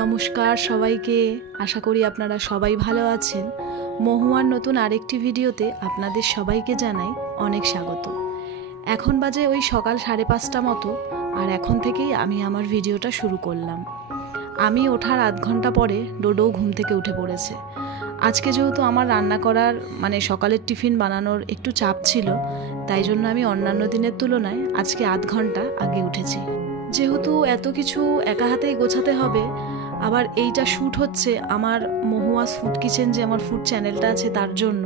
নমস্কার সবাইকে, আশা করি আপনারা সবাই ভালো আছেন। মহুয়ার নতুন আরেকটি ভিডিওতে আপনাদের সবাইকে জানাই অনেক স্বাগত। এখন বাজে ওই সকাল 5:30 মতো, আর এখন থেকেই আমি আমার ভিডিওটা শুরু করলাম। আমি ওঠার আধ ঘন্টা পরে ডোডো ঘুম থেকে উঠে পড়েছে। আজকে যেহেতু আমার রান্না করার সকালের টিফিন বানানোর একটু চাপ ছিল, তাই জন্য আমি অন্যান্য দিনের তুলনায় আজকে আধ ঘন্টা আগে উঠেছি। যেহেতু এত কিছু একা হাতেই গোছাতে হবে, আবার এইটা শ্যুট হচ্ছে আমার মহুয়াস ফুড কিচেন, যে আমার ফুড চ্যানেলটা আছে, তার জন্য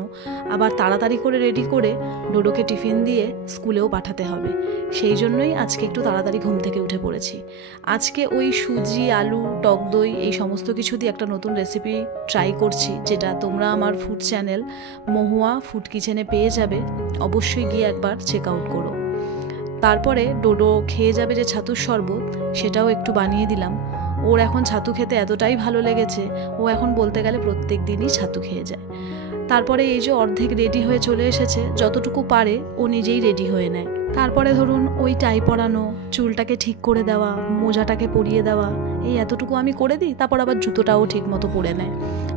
আবার তাড়াতাড়ি করে রেডি করে ডোডোকে টিফিন দিয়ে স্কুলেও পাঠাতে হবে। সেই জন্যই আজকে একটু তাড়াতাড়ি ঘুম থেকে উঠে পড়েছি। আজকে ওই সুজি, আলু, টক দই এই সমস্ত কিছু দিয়ে একটা নতুন রেসিপি ট্রাই করছি, যেটা তোমরা আমার ফুড চ্যানেল মহুয়া ফুড কিচেনে পেয়ে যাবে। অবশ্যই গিয়ে একবার চেক আউট করো। তারপরে ডোডো খেয়ে যাবে যে ছাতুর শরবত, সেটাও একটু বানিয়ে দিলাম। ওর এখন ছাতু খেতে এতটাই ভালো লেগেছে, ও এখন বলতে গেলে প্রত্যেক দিনই ছাতু খেয়ে যায়। তারপরে এই যে অর্ধেক রেডি হয়ে চলে এসেছে, যতটুকু পারে ও নিজেই রেডি হয়ে নেয়। তারপরে ধরুন ওই টাই পরানো, চুলটাকে ঠিক করে দেওয়া, মোজাটাকে পরিয়ে দেওয়া, এই এতটুকু আমি করে দিই। তারপর আবার জুতোটাও ঠিক মতো পরে নেয়।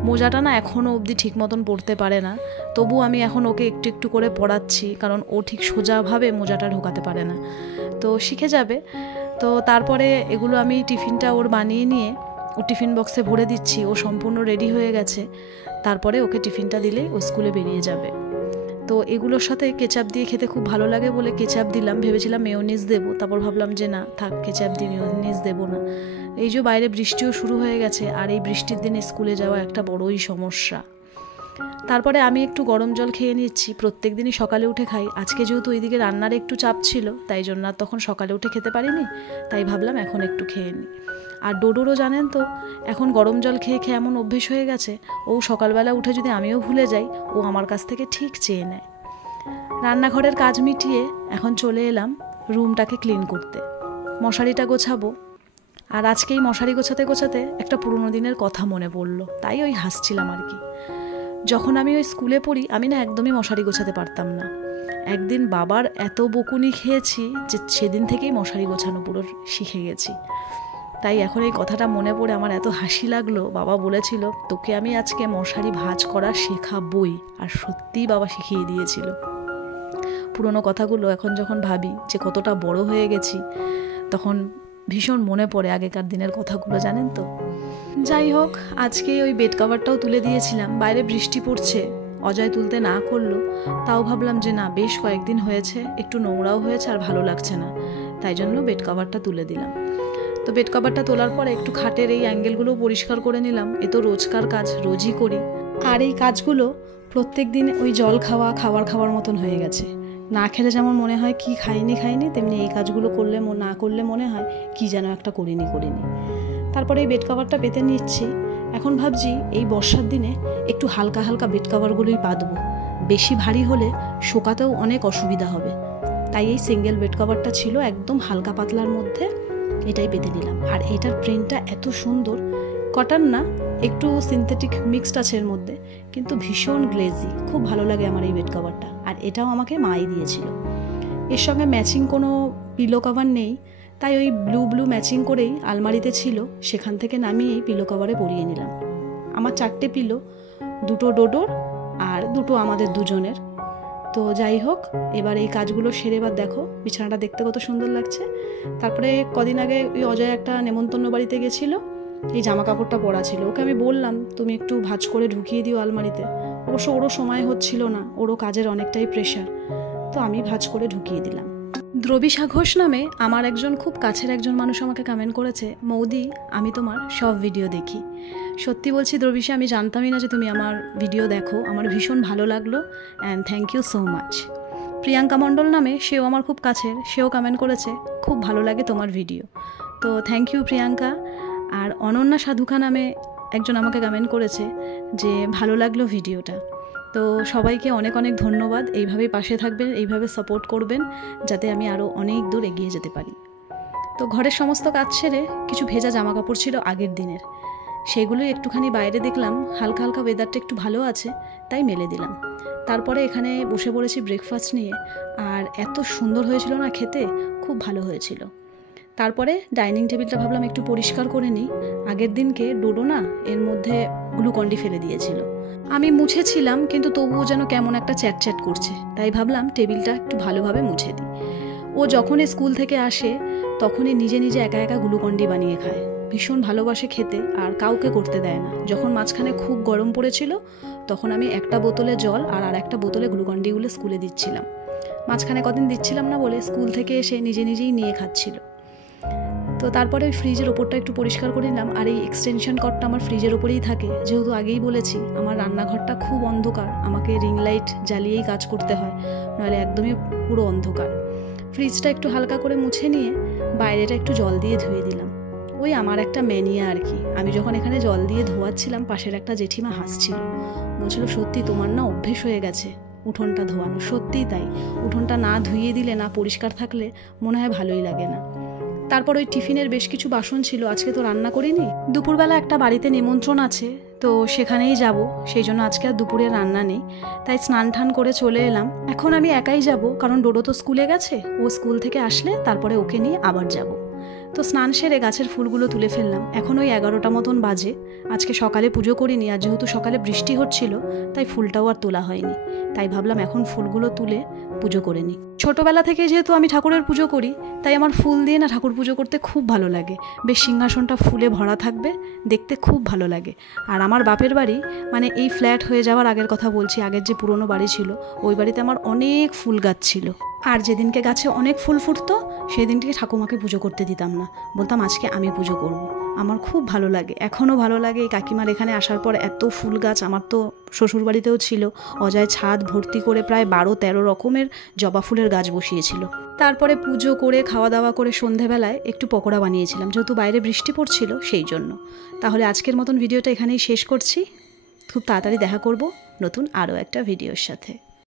মোজাটা না এখনও অবধি ঠিক মতন পরতে পারে না, তবু আমি এখন ওকে একটু একটু করে পরাচ্ছি, কারণ ও ঠিক সোজাভাবে মোজাটা ঢোকাতে পারে না, তো শিখে যাবে। তো তারপরে এগুলো আমি টিফিনটা ওর বানিয়ে নিয়ে ও টিফিন বক্সে ভরে দিচ্ছি। ও সম্পূর্ণ রেডি হয়ে গেছে। তারপরে ওকে টিফিনটা দিলেই ও স্কুলে বেরিয়ে যাবে। তো এগুলোর সাথে কেচাপ দিয়ে খেতে খুব ভালো লাগে বলে কেচাপ দিলাম। ভেবেছিলাম মেয়োনিজ দেবো, তারপর ভাবলাম যে না থাক, কেচাপ দিয়ে মেয়োনিজ দেবো না। এই যে বাইরে বৃষ্টিও শুরু হয়ে গেছে, আর এই বৃষ্টির দিনে স্কুলে যাওয়া একটা বড়ই সমস্যা। তারপরে আমি একটু গরম জল খেয়ে নিচ্ছি। প্রত্যেক দিনই সকালে উঠে খাই। আজকে যেহেতু ওইদিকে রান্নার একটু চাপ ছিল, তাই জন্য আর তখন সকালে উঠে খেতে পারিনি, তাই ভাবলাম এখন একটু খেয়ে নিই। আর ডোডোরও জানেন তো, এখন গরম জল খেয়ে খেয়ে এমন অভ্যেস হয়ে গেছে, ও সকালবেলা উঠে যদি আমিও ভুলে যাই, ও আমার কাছ থেকে ঠিক চেয়ে নেয়। রান্নাঘরের কাজ মিটিয়ে এখন চলে এলাম রুমটাকে ক্লিন করতে। মশারিটা গোছাবো। আর আজকেই মশারি গোছাতে গোছাতে একটা পুরোনো দিনের কথা মনে পড়লো, তাই ওই হাসছিলাম আর কি। যখন আমি ওই স্কুলে পড়ি, আমি না একদমই মশারি গোছাতে পারতাম না। একদিন বাবার এত বকুনি খেয়েছি যে সেদিন থেকেই মশারি গোছানো পুরো শিখে গেছি। তাই এখন এই কথাটা মনে পড়ে আমার এত হাসি লাগলো। বাবা বলেছিল, তোকে আমি আজকে মশারি ভাঁজ করা শেখাবই, আর সত্যিই বাবা শিখিয়ে দিয়েছিল। পুরোনো কথাগুলো এখন যখন ভাবি যে কতটা বড় হয়ে গেছি, তখন ভীষণ মনে পড়ে আগেকার দিনের কথাগুলো, জানেন তো। যাই হোক, আজকে ওই বেড কভারটাও তুলে দিয়েছিলাম। বাইরে বৃষ্টি পড়ছে, অজয় তুলতে না করলো, তাও ভাবলাম যে না, বেশ কয়েকদিন হয়েছে, একটু নোংরাও হয়েছে আর ভালো লাগছে না, তাই জন্য বেড কভারটা তুলে দিলাম। তো বেড কভারটা তোলার পরে একটু খাটের এই অ্যাঙ্গেলগুলো পরিষ্কার করে নিলাম। এ তো রোজকার কাজ, রোজই করি। আর এই কাজগুলো প্রত্যেক দিন ওই জল খাওয়ার মতন হয়ে গেছে। না খেলে যেমন মনে হয় কি খাইনি, তেমনি এই কাজগুলো না করলে মনে হয় কি যেন একটা করিনি। তারপরে এই বেড কভারটা পেতে নিচ্ছি। এখন ভাবছি এই বর্ষার দিনে একটু হালকা হালকা বেড কভারগুলোই পাতবো। বেশি ভারী হলে শোকাতেও অনেক অসুবিধা হবে। তাই এই সিঙ্গেল বেড কভারটা ছিল একদম হালকা পাতলার মধ্যে, এটাই পেতে নিলাম। আর এটার প্রিন্টটা এত সুন্দর, কটন না, একটু সিনথেটিক মিক্সড আছে এর মধ্যে, কিন্তু ভীষণ গ্লেজি। খুব ভালো লাগে আমার এই বেড কভারটা। আর এটাও আমাকে মাই দিয়েছিল। এর সঙ্গে ম্যাচিং কোনো পিলো কভার নেই, তাই ওই ব্লু ম্যাচিং করেই আলমারিতে ছিল, সেখান থেকে নামিয়ে এই পিলো কভারে পরিয়ে নিলাম। আমার 4টে পিলো, 2টো ডোডোর আর 2টো আমাদের দুজনের। তো যাই হোক, এবার এই কাজগুলো সেরে এবার দেখো বিছানাটা দেখতে কত সুন্দর লাগছে। তারপরে কদিন আগে ওই অজয় একটা নেমন্তন্ন বাড়িতে গেছিল, এই জামা কাপড়টা পরা ছিল। ওকে আমি বললাম তুমি একটু ভাঁজ করে ঢুকিয়ে দিও আলমারিতে। অবশ্য ওরও সময় হচ্ছিল না, ওরও কাজের অনেকটাই প্রেশার, তো আমি ভাঁজ করে ঢুকিয়ে দিলাম। দ্রবিশা ঘোষ নামে আমার একজন খুব কাছের একজন মানুষ আমাকে কমেন্ট করেছে, মৌদি আমি তোমার সব ভিডিও দেখি। সত্যি বলছি দ্রবিশা, আমি জানতামই না যে তুমি আমার ভিডিও দেখো। আমার ভীষণ ভালো লাগলো, and thank you so much. Priyanka Mondal নামে সেও আমার খুব কাছের, সেও কমেন্ট করেছে, খুব ভালো লাগে তোমার ভিডিও। তো থ্যাংক ইউ প্রিয়াঙ্কা। আর অনন্যা সাধুকা নামে একজন আমাকে কমেন্ট করেছে যে ভালো লাগলো ভিডিওটা। তো সবাইকে অনেক অনেক ধন্যবাদ। এইভাবেই পাশে থাকবেন, এইভাবে সাপোর্ট করবেন, যাতে আমি আরও অনেক দূর এগিয়ে যেতে পারি। তো ঘরের সমস্ত কাজ সেরে কিছু ভেজা জামা কাপড় ছিল আগের দিনের, সেগুলোই একটুখানি বাইরে দেখলাম হালকা হালকা ওয়েদারটা একটু ভালো আছে, তাই মেলে দিলাম। তারপরে এখানে বসে পড়েছি ব্রেকফাস্ট নিয়ে, আর এত সুন্দর হয়েছিল না খেতে, খুব ভালো হয়েছিল। তারপরে ডাইনিং টেবিলটা ভাবলাম একটু পরিষ্কার করে নিই। আগের দিনকে ডোডো না এর মধ্যে গ্লুকন্ডি ফেলে দিয়েছিল। আমি মুছেছিলাম কিন্তু তবুও যেন কেমন একটা চ্যাট করছে, তাই ভাবলাম টেবিলটা একটু ভালোভাবে মুছে দিই। ও যখনই স্কুল থেকে আসে তখনই নিজে নিজে একা একা গ্লুকন্ডি বানিয়ে খায়। ভীষণ ভালোবাসে খেতে আর কাউকে করতে দেয় না। যখন মাঝখানে খুব গরম পড়েছিল তখন আমি একটা বোতলে জল আর একটা বোতলে গ্লুকন্ডিগুলো স্কুলে দিচ্ছিলাম। মাঝখানে কদিন দিচ্ছিলাম না বলে স্কুল থেকে এসে নিজে নিজেই নিয়ে খাচ্ছিল। তো তারপরে ওই ফ্রিজের ওপরটা একটু পরিষ্কার করে নিলাম। আর এই এক্সটেনশন কর্ডটা আমার ফ্রিজের ওপরেই থাকে, যেহেতু আগেই বলেছি আমার রান্নাঘরটা খুব অন্ধকার, আমাকে রিং লাইট জ্বালিয়েই কাজ করতে হয়, নাহলে একদমই পুরো অন্ধকার। ফ্রিজটা একটু হালকা করে মুছে নিয়ে বাইরেটা একটু জল দিয়ে ধুয়ে দিলাম। ওই আমার একটা ম্যানিয়া আর কি। আমি যখন এখানে জল দিয়ে ধোয়াচ্ছিলাম পাশের একটা জেঠিমা হাসছিল, বলছিল সত্যি তোমার না অভ্যেস হয়ে গেছে উঠোনটা ধোয়ানো। সত্যিই তাই, উঠোনটা না ধুইয়ে দিলে না পরিষ্কার থাকলে মনে হয় ভালোই লাগে না। তারপর ওই টিফিনের বেশ কিছু বাসন ছিল, আজকে তো রান্না করিনি। দুপুরবেলা একটা বাড়িতে নিমন্ত্রণ আছে, তো সেখানেই যাব, সেই জন্য আজকে আর দুপুরে রান্না নেই। তাই স্নান টান করে চলে এলাম। এখন আমি একাই যাব, কারণ ডোডো তো স্কুলে গেছে। ও স্কুল থেকে আসলে তারপরে ওকে নিয়ে আবার যাব। তো স্নান সেরে গাছের ফুলগুলো তুলে ফেললাম। এখন ওই 11টা মতন বাজে। আজকে সকালে পুজো করিনি, আর যেহেতু সকালে বৃষ্টি হচ্ছিল তাই ফুলটাও আর তোলা হয়নি। তাই ভাবলাম এখন ফুলগুলো তুলে পুজো করে নিই। ছোটোবেলা থেকে যেহেতু আমি ঠাকুরের পুজো করি, তাই আমার ফুল দিয়ে না ঠাকুর পুজো করতে খুব ভালো লাগে। বেশ সিংহাসনটা ফুলে ভরা থাকবে, দেখতে খুব ভালো লাগে। আর আমার বাপের বাড়ি, মানে এই ফ্ল্যাট হয়ে যাওয়ার আগের কথা বলছি, আগের যে পুরনো বাড়ি ছিল ওই বাড়িতে আমার অনেক ফুল গাছ ছিল। আর যেদিনকে গাছে অনেক ফুল ফুটতো সেদিনকে ঠাকুমাকে পুজো করতে দিতাম না, বলতাম আজকে আমি পুজো করব। আমার খুব ভালো লাগে, এখনও ভালো লাগে। এই কাকিমার এখানে আসার পর এত ফুল গাছ, আমার তো শ্বশুরবাড়িতেও ছিল, অজয় ছাদ ভর্তি করে প্রায় 12-13 রকমের জবা ফুলের গাছ বসিয়েছিল। তারপরে পুজো করে খাওয়া দাওয়া করে সন্ধেবেলায় একটু পকোড়া বানিয়েছিলাম, যেহেতু বাইরে বৃষ্টি পড়ছিল সেই জন্য। তাহলে আজকের মতন ভিডিওটা এখানেই শেষ করছি। খুব তাড়াতাড়ি দেখা করব নতুন আরও একটা ভিডিওর সাথে।